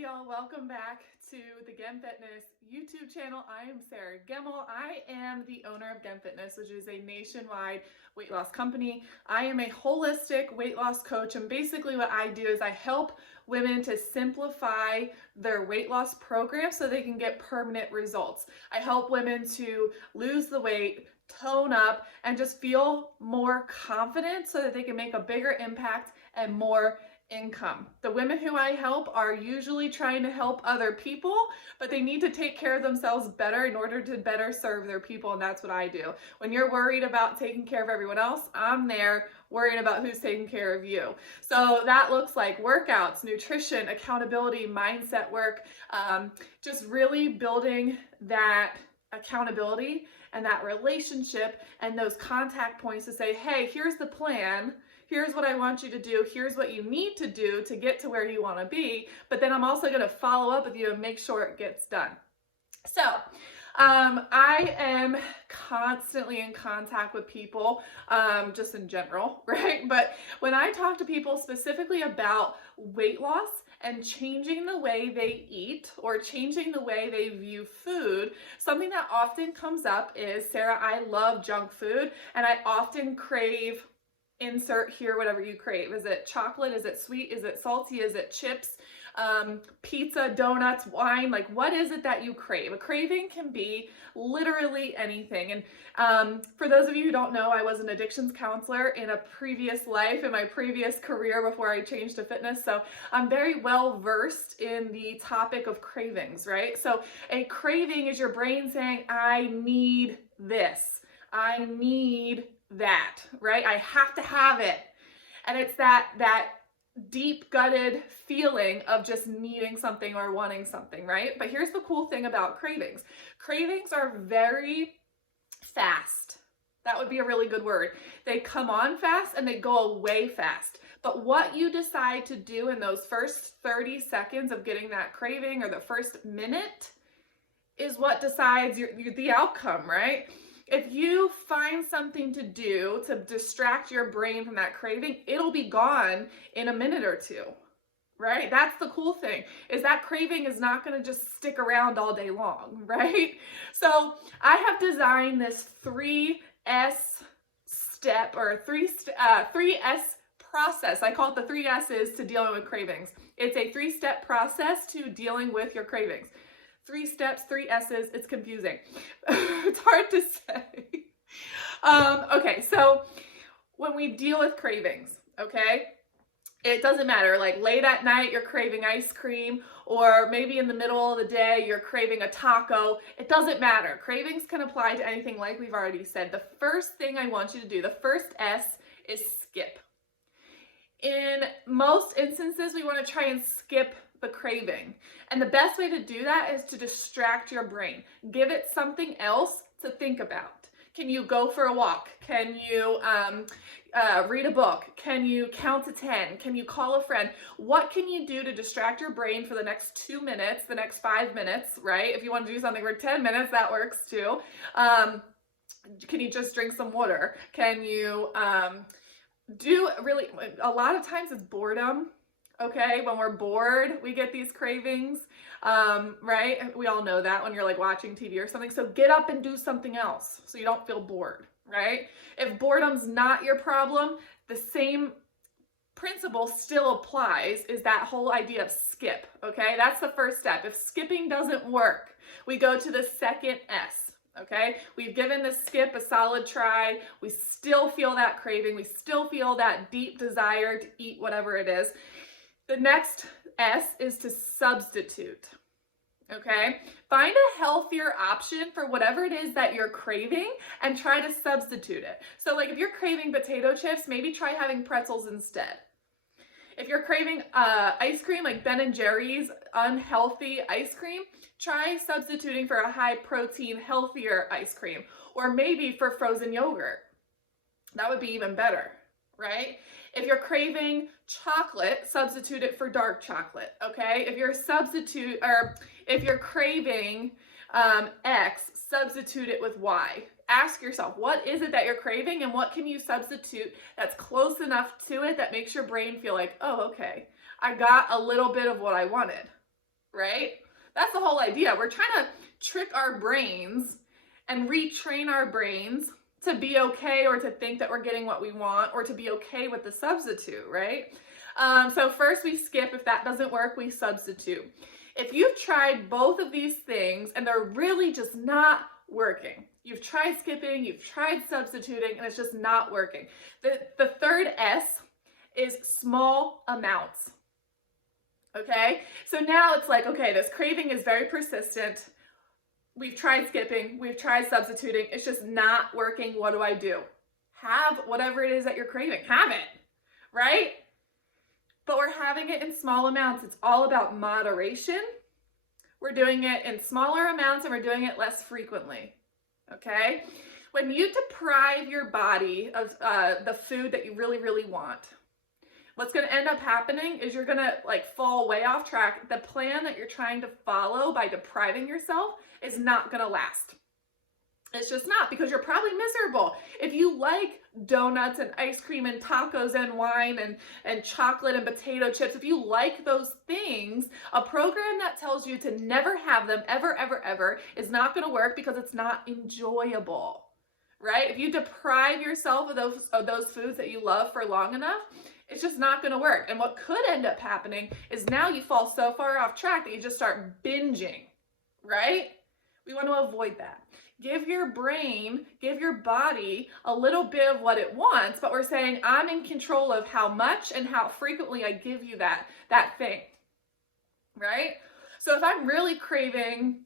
Hey y'all, welcome back to the Gem Fitness YouTube channel. I am Sarah Gemmel. I am the owner of Gem Fitness, which is a nationwide weight loss company. I am a holistic weight loss coach, and basically what I do is I help women to simplify their weight loss program so they can get permanent results. I help women to lose the weight, tone up, and just feel more confident so that they can make a bigger impact and more income. The women who I help are usually trying to help other people, but they need to take care of themselves better in order to better serve their people, and that's what I do. When you're worried about taking care of everyone else, I'm there worrying about who's taking care of you. So that looks like workouts, nutrition, accountability, mindset work, just really building that accountability and that relationship and those contact points to say, hey, here's the plan. Here's what I want you to do. Here's what you need to do to get to where you want to be. But then I'm also going to follow up with you and make sure it gets done. So I am constantly in contact with people, just in general, right? But when I talk to people specifically about weight loss and changing the way they eat or changing the way they view food, something that often comes up is, Sarah, I love junk food and I often crave, insert here whatever you crave. Is it chocolate? Is it sweet? Is it salty? Is it chips? Pizza, donuts, wine? Like, what is it that you crave? A craving can be literally anything. And for those of you who don't know, I was an addictions counselor in a previous life, in my previous career before I changed to fitness. So I'm very well versed in the topic of cravings, right? So a craving is your brain saying, I need this. I need that, right? I have to have it. And it's that deep gutted feeling of just needing something or wanting something, right? But here's the cool thing about cravings. Cravings are very fast. That would be a really good word. They come on fast and they go away fast. But what you decide to do in those first 30 seconds of getting that craving, or the first minute, is what decides the outcome, right? If you find something to do to distract your brain from that craving, it'll be gone in a minute or two, right? That's the cool thing, is that craving is not going to just stick around all day long, right? So I have designed this 3S step, or 3S process. I call it the 3 S's to dealing with cravings. It's a 3-step process to dealing with your cravings. 3 steps, 3 S's, it's confusing. It's hard to say. Okay, so when we deal with cravings, okay, it doesn't matter, like late at night, you're craving ice cream, or maybe in the middle of the day, you're craving a taco. It doesn't matter. Cravings can apply to anything, like we've already said. The first thing I want you to do, the first S, is skip. In most instances, we want to try and skip the craving. And the best way to do that is to distract your brain. Give it something else to think about. Can you go for a walk? Can you read a book? Can you count to 10? Can you call a friend? What can you do to distract your brain for the next 2 minutes, the next 5 minutes, right? If you want to do something for 10 minutes, that works too. Can you just drink some water? Can you a lot of times it's boredom. Okay, when we're bored, we get these cravings, right? We all know that when you're like watching TV or something. So get up and do something else so you don't feel bored, right? If boredom's not your problem, the same principle still applies, is that whole idea of skip, okay? That's the first step. If skipping doesn't work, we go to the second S. Okay, we've given the skip a solid try. We still feel that craving. We still feel that deep desire to eat whatever it is. The next S is to substitute. Okay, find a healthier option for whatever it is that you're craving and try to substitute it. So like if you're craving potato chips, maybe try having pretzels instead. If you're craving ice cream, like Ben & Jerry's unhealthy ice cream, try substituting for a high protein, healthier ice cream, or maybe for frozen yogurt. That would be even better, right? If you're craving chocolate, substitute it for dark chocolate, okay? If you're craving X, substitute it with Y. Ask yourself, what is it that you're craving, and what can you substitute that's close enough to it that makes your brain feel like, oh, okay, I got a little bit of what I wanted, right? That's the whole idea. We're trying to trick our brains and retrain our brains to be okay or to think that we're getting what we want or to be okay with the substitute, right? So first we skip. If that doesn't work, we substitute. If you've tried both of these things and they're really just not working, you've tried skipping, you've tried substituting, and it's just not working. The third S is small amounts. Okay, so now it's like, okay, this craving is very persistent. We've tried skipping, we've tried substituting, it's just not working. What do I do? Have whatever it is that you're craving, have it, right? But we're having it in small amounts. It's all about moderation. We're doing it in smaller amounts and we're doing it less frequently, okay? When you deprive your body of the food that you really, really want, what's going to end up happening is you're going to fall way off track. The plan that you're trying to follow by depriving yourself is not going to last. It's just not, because you're probably miserable. If you like donuts and ice cream and tacos and wine and chocolate and potato chips, if you like those things, a program that tells you to never have them ever, ever, ever is not going to work because it's not enjoyable, right? If you deprive yourself of those foods that you love for long enough, it's just not going to work. And what could end up happening is now you fall so far off track that you just start binging, right? We want to avoid that. Give your brain, give your body a little bit of what it wants, but we're saying I'm in control of how much and how frequently I give you that thing, right? So if I'm really craving,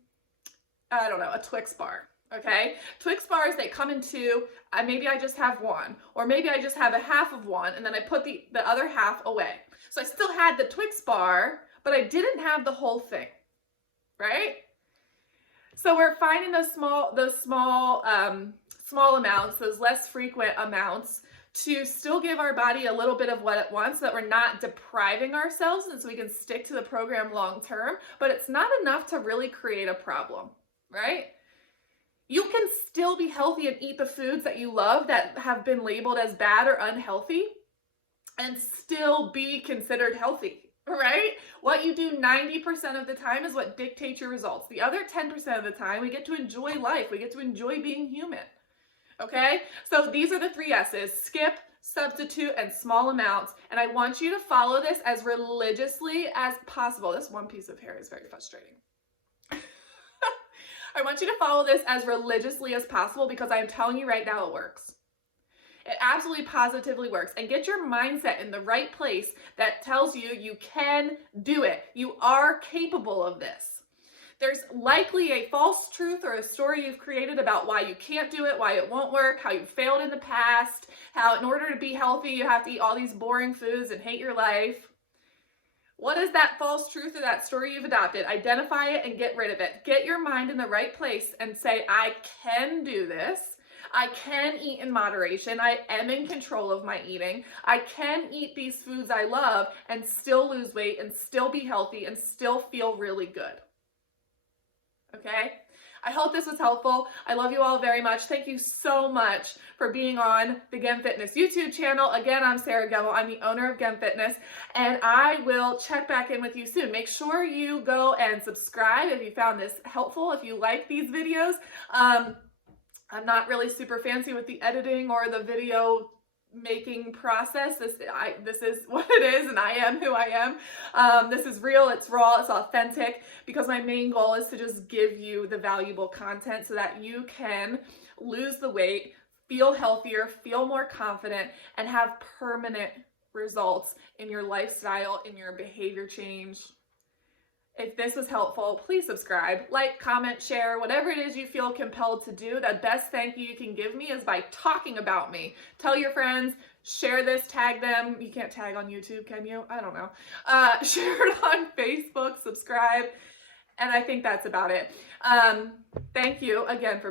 I don't know, a Twix bar, okay? Twix bars, they come in two. Maybe I just have one, or maybe I just have a half of one, and then I put the other half away. So I still had the Twix bar, but I didn't have the whole thing, right? So we're finding those small amounts, those less frequent amounts, to still give our body a little bit of what it wants, so that we're not depriving ourselves, and so we can stick to the program long term. But it's not enough to really create a problem, right? You can still be healthy and eat the foods that you love that have been labeled as bad or unhealthy and still be considered healthy, right? What you do 90% of the time is what dictates your results. The other 10% of the time, we get to enjoy life. We get to enjoy being human, okay? So these are the 3 S's: skip, substitute, and small amounts. And I want you to follow this as religiously as possible. This one piece of hair is very frustrating. I want you to follow this as religiously as possible because I'm telling you right now it works. It absolutely positively works. And get your mindset in the right place that tells you you can do it. You are capable of this. There's likely a false truth or a story you've created about why you can't do it, why it won't work, how you failed in the past, how in order to be healthy you have to eat all these boring foods and hate your life. What is that false truth or that story you've adopted? Identify it and get rid of it. Get your mind in the right place and say, I can do this. I can eat in moderation. I am in control of my eating. I can eat these foods I love and still lose weight and still be healthy and still feel really good. Okay? I hope this was helpful. I love you all very much. Thank you so much for being on the Gem Fitness YouTube channel. Again, I'm Sarah Gemmel. I'm the owner of Gem Fitness, and I will check back in with you soon. Make sure you go and subscribe if you found this helpful, if you like these videos. I'm not really super fancy with the editing or the video making process. This is what it is, and I am who I am. This is real, it's raw, it's authentic, because my main goal is to just give you the valuable content so that you can lose the weight, feel healthier, feel more confident, and have permanent results in your lifestyle, in your behavior change. If this was helpful, please subscribe, like, comment, share, whatever it is you feel compelled to do. The best thank you can give me is by talking about me. Tell your friends, share this, tag them. You can't tag on YouTube, can you? I don't know. Share it on Facebook, subscribe, and I think that's about it. Thank you again for